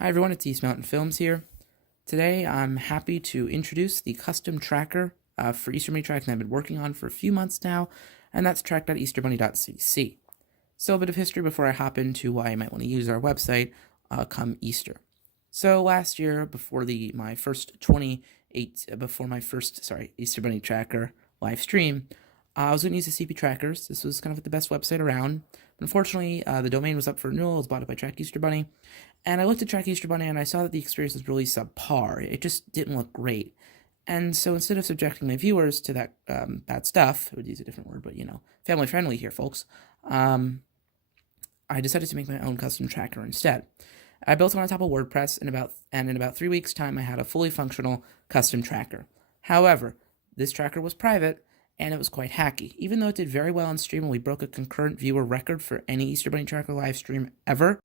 Hi everyone, it's East Mountain Films here. Today I'm happy to introduce the custom tracker for Easter Bunny tracking I've been working on for a few months now, and that's track.easterbunny.cc. So a bit of history before I hop into why you might want to use our website come Easter. So last year, before my first Easter Bunny tracker live stream, I was going to use the CP trackers. This was kind of the best website around. But unfortunately, the domain was up for renewal. It was bought up by Track Easter Bunny. And I looked at Track Easter Bunny and I saw that the experience was really subpar. It just didn't look great. And so instead of subjecting my viewers to that bad stuff, I would use a different word, but family friendly here, folks, I decided to make my own custom tracker instead. I built it on top of WordPress, and in about 3 weeks' time, I had a fully functional custom tracker. However, this tracker was private, and it was quite hacky. Even though it did very well on stream, and we broke a concurrent viewer record for any Easter Bunny tracker live stream ever,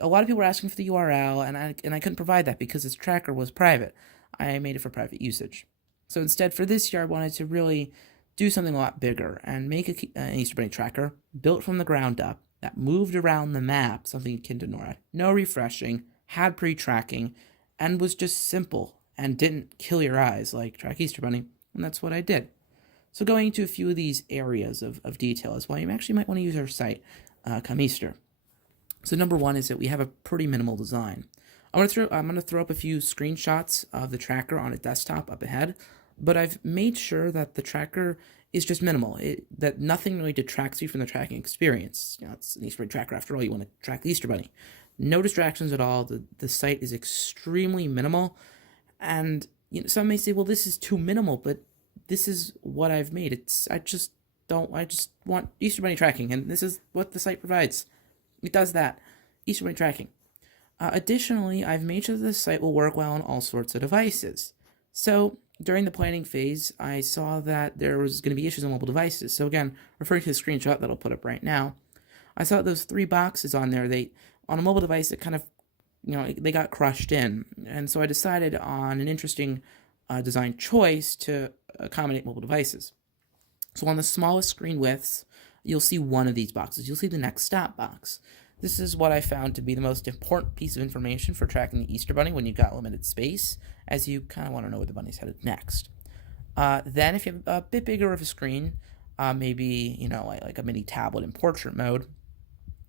a lot of people were asking for the URL, and I couldn't provide that because this tracker was private. I made it for private usage. So instead, for this year, I wanted to really do something a lot bigger and make an Easter Bunny tracker built from the ground up that moved around the map, something akin to Nora. No refreshing, had pre-tracking, and was just simple and didn't kill your eyes like Track Easter Bunny, and that's what I did. So going into a few of these areas of detail is why you actually might want to use our site come Easter. So number one is that we have a pretty minimal design. I'm gonna throw up a few screenshots of the tracker on a desktop up ahead, but I've made sure that the tracker is just minimal, that nothing really detracts you from the tracking experience. It's an Easter Bunny tracker after all. You want to track the Easter Bunny. No distractions at all. The site is extremely minimal, and some may say, well, this is too minimal, but this is what I've made. I just want Easter Bunny tracking, and this is what the site provides. It does that. Easter Bunny tracking. Additionally, I've made sure that the site will work well on all sorts of devices. So during the planning phase, I saw that there was going to be issues on mobile devices. So again, referring to the screenshot that I'll put up right now, I saw those 3 boxes on there. On a mobile device, it kind of, they got crushed in. And so I decided on an interesting design choice to accommodate mobile devices. So on the smallest screen widths, you'll see one of these boxes. You'll see the next stop box. This is what I found to be the most important piece of information for tracking the Easter Bunny when you've got limited space, as you kind of want to know where the bunny's headed next. Then if you have a bit bigger of a screen, maybe, like a mini tablet in portrait mode,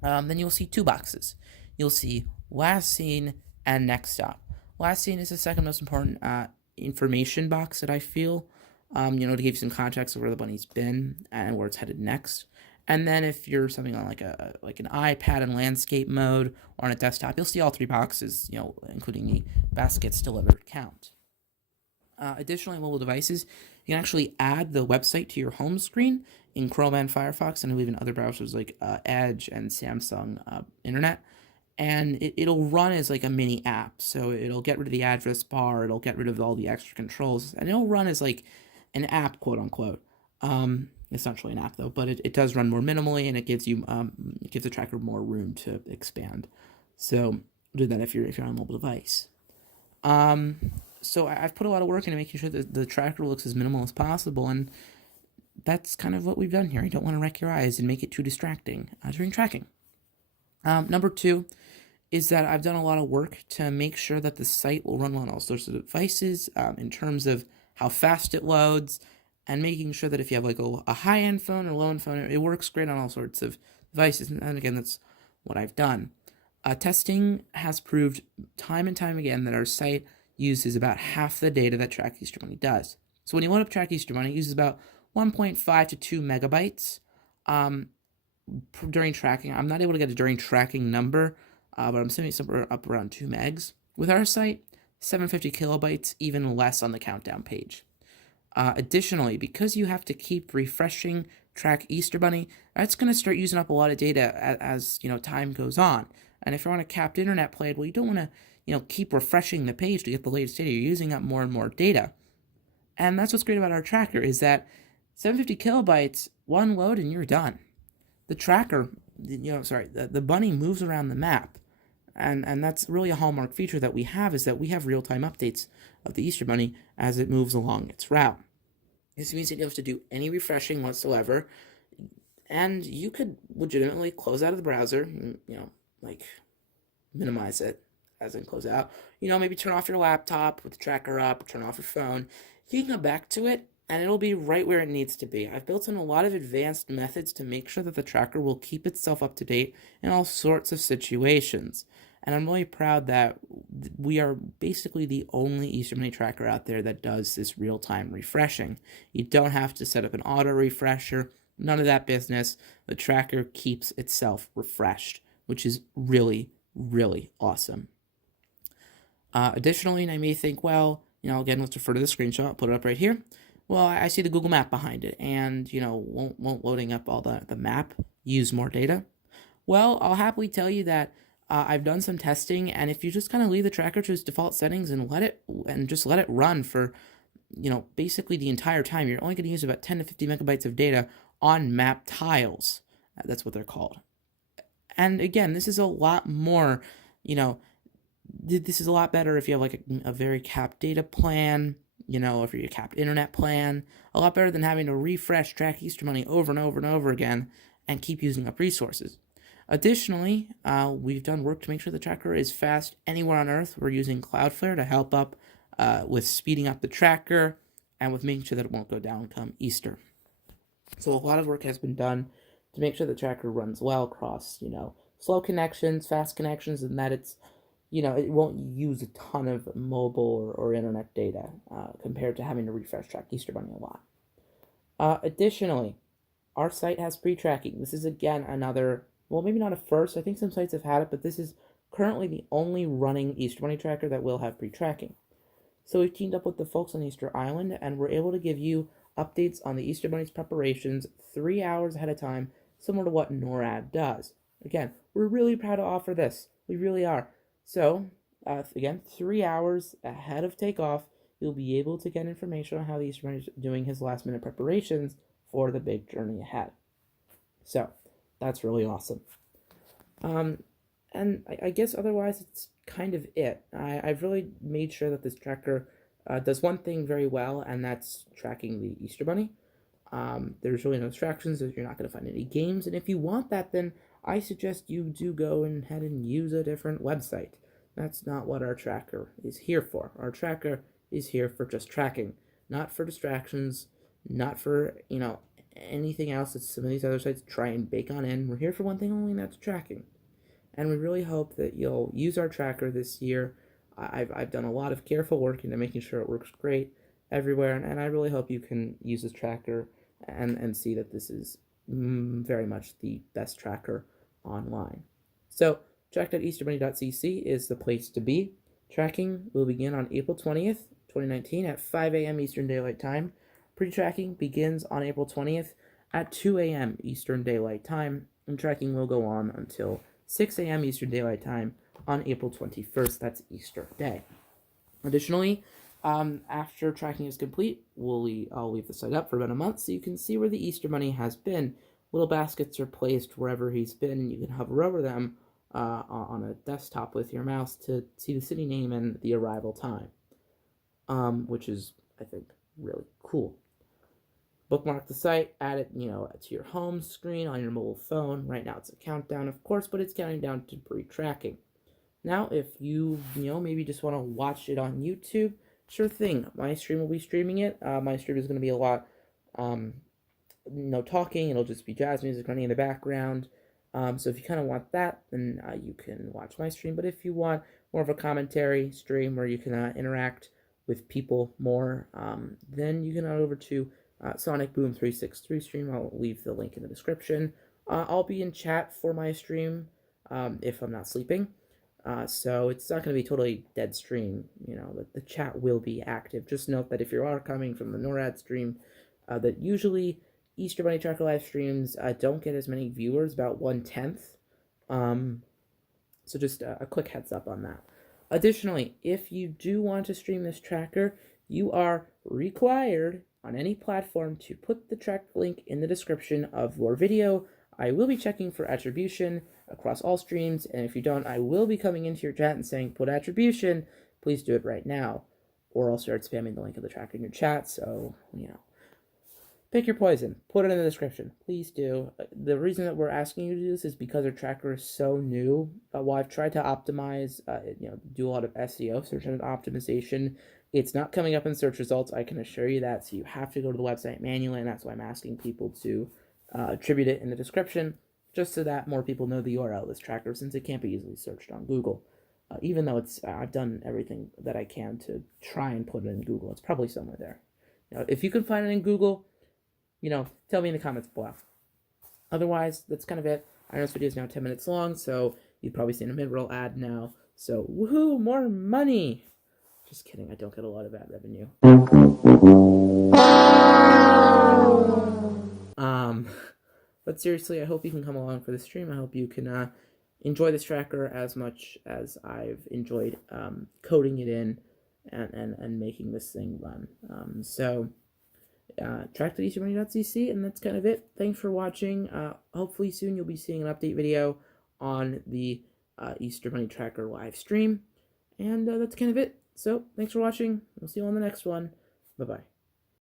then you'll see 2 boxes. You'll see last scene and next stop. Last scene is the second most important information box that I feel, to give you some context of where the bunny's been and where it's headed next. And then if you're something on like an iPad in landscape mode or on a desktop, you'll see all 3 boxes, including the baskets delivered count. Additionally, on mobile devices, you can actually add the website to your home screen in Chrome and Firefox, and even other browsers like Edge and Samsung Internet. And it'll run as like a mini app. So it'll get rid of the address bar, it'll get rid of all the extra controls, and it'll run as like an app, quote unquote. It's not really an app though, but it does run more minimally, and it gives the tracker more room to expand. So do that if you're on a mobile device. So I've put a lot of work into making sure that the tracker looks as minimal as possible, and that's kind of what we've done here. I don't want to wreck your eyes and make it too distracting during tracking. Number 2 is that I've done a lot of work to make sure that the site will run well on all sorts of devices in terms of how fast it loads, and making sure that if you have like a high-end phone or low-end phone, it works great on all sorts of devices. And again, that's what I've done. Testing has proved time and time again that our site uses about half the data that Track Easter Bunny does. So when you load up Track Easter Bunny, it uses about 1.5 to 2 megabytes during tracking. I'm not able to get a during tracking number, but I'm assuming it's somewhere up around 2 megs. With our site, 750 kilobytes, even less on the countdown page. Additionally, because you have to keep refreshing Track Easter Bunny, that's going to start using up a lot of data as time goes on. And if you're on a capped internet plan, well, you don't want to keep refreshing the page to get the latest data. You're using up more and more data. And that's what's great about our tracker, is that 750 kilobytes, one load, and you're done. The tracker, the bunny moves around the map. And that's really a hallmark feature that we have, is that we have real-time updates of the Easter Bunny as it moves along its route. This means that you don't have to do any refreshing whatsoever. And you could legitimately close out of the browser, like minimize it, as in close out. Maybe turn off your laptop with the tracker up, or turn off your phone. You can come back to it, and it'll be right where it needs to be. I've built in a lot of advanced methods to make sure that the tracker will keep itself up to date in all sorts of situations. And I'm really proud that we are basically the only Easter Bunny tracker out there that does this real-time refreshing. You don't have to set up an auto refresher, none of that business. The tracker keeps itself refreshed, which is really, really awesome. Additionally, and I may think, well, again, let's refer to the screenshot, I'll put it up right here. Well, I see the Google map behind it, and, won't loading up all the map use more data? Well, I'll happily tell you that I've done some testing, and if you just kind of leave the tracker to its default settings and just let it run for, basically the entire time, you're only going to use about 10 to 50 megabytes of data on map tiles. That's what they're called. And again, this is a lot more, this is a lot better if you have like a very capped data plan, if you're a capped internet plan. A lot better than having to refresh Track Easter Bunny over and over and over again and keep using up resources. Additionally, we've done work to make sure the tracker is fast anywhere on Earth. We're using Cloudflare to help up with speeding up the tracker and with making sure that it won't go down come Easter. So a lot of work has been done to make sure the tracker runs well across, slow connections, fast connections, and that it's, it won't use a ton of mobile or internet data compared to having to refresh Track Easter Bunny a lot. Additionally, our site has pre-tracking. This is, again, another, well, maybe not a first. I think some sites have had it, but this is currently the only running Easter Bunny tracker that will have pre-tracking. So we've teamed up with the folks on Easter Island, and we're able to give you updates on the Easter Bunny's preparations 3 hours ahead of time, similar to what NORAD does. Again, we're really proud to offer this. We really are. So, again, 3 hours ahead of takeoff, you'll be able to get information on how the Easter Bunny is doing his last-minute preparations for the big journey ahead. So, that's really awesome. And I guess otherwise, it's kind of it. I've really made sure that this tracker does one thing very well, and that's tracking the Easter Bunny. There's really no distractions. You're not going to find any games, and if you want that, then I suggest you do go ahead and use a different website. That's not what our tracker is here for. Our tracker is here for just tracking, not for distractions, not for, anything else that some of these other sites try and bake on in. We're here for one thing only, and that's tracking. And we really hope that you'll use our tracker this year. I've done a lot of careful work into making sure it works great everywhere, and I really hope you can use this tracker and see that this is very much the best tracker online. So, track.easterbunny.cc is the place to be. Tracking will begin on April 20th, 2019 at 5 a.m. Eastern Daylight Time. Pre-tracking begins on April 20th at 2 a.m. Eastern Daylight Time, and tracking will go on until 6 a.m. Eastern Daylight Time on April 21st. That's Easter Day. Additionally, after tracking is complete, I'll leave the site up for about a month so you can see where the Easter Bunny has been. Little baskets are placed wherever he's been, and you can hover over them on a desktop with your mouse to see the city name and the arrival time, which is, I think, really cool. Bookmark the site, add it, to your home screen on your mobile phone. Right now it's a countdown, of course, but it's counting down to pre-tracking. Now, if you, maybe just want to watch it on YouTube, sure thing. My stream will be streaming it. My stream is going to be a lot, no talking. It'll just be jazz music running in the background. So if you kind of want that, then you can watch my stream. But if you want more of a commentary stream where you can interact with people more, then you can head over to Sonic Boom 363 stream. I'll leave the link in the description. I'll be in chat for my stream if I'm not sleeping. So it's not going to be totally dead stream. The chat will be active. Just note that if you are coming from the NORAD stream, that usually Easter Bunny Tracker live streams don't get as many viewers, about 1/10. So just a quick heads up on that. Additionally, if you do want to stream this tracker, you are required on any platform to put the track link in the description of your video. I will be checking for attribution across all streams, and if you don't, I will be coming into your chat and saying, put attribution, please do it right now, or I'll start spamming the link of the track in your chat, so, Pick your poison. Put it in the description. Please do. The reason that we're asking you to do this is because our tracker is so new. While I've tried to optimize, do a lot of SEO, search engine optimization, it's not coming up in search results. I can assure you that. So you have to go to the website manually, and that's why I'm asking people to attribute it in the description, just so that more people know the URL of this tracker, since it can't be easily searched on Google. Even though I've done everything that I can to try and put it in Google. It's probably somewhere there. If you can find it in Google, tell me in the comments below. Otherwise, that's kind of it. I know this video is now 10 minutes long, so you've probably seen a mid-roll ad now. So, woohoo, more money! Just kidding, I don't get a lot of ad revenue. But seriously, I hope you can come along for the stream. I hope you can enjoy this tracker as much as I've enjoyed coding it in and making this thing run. Track.easterbunny.cc, and that's kind of it. Thanks for watching. Hopefully soon you'll be seeing an update video on the Easter Bunny Tracker live stream. And that's kind of it. So, thanks for watching. We'll see you on the next one. Bye-bye.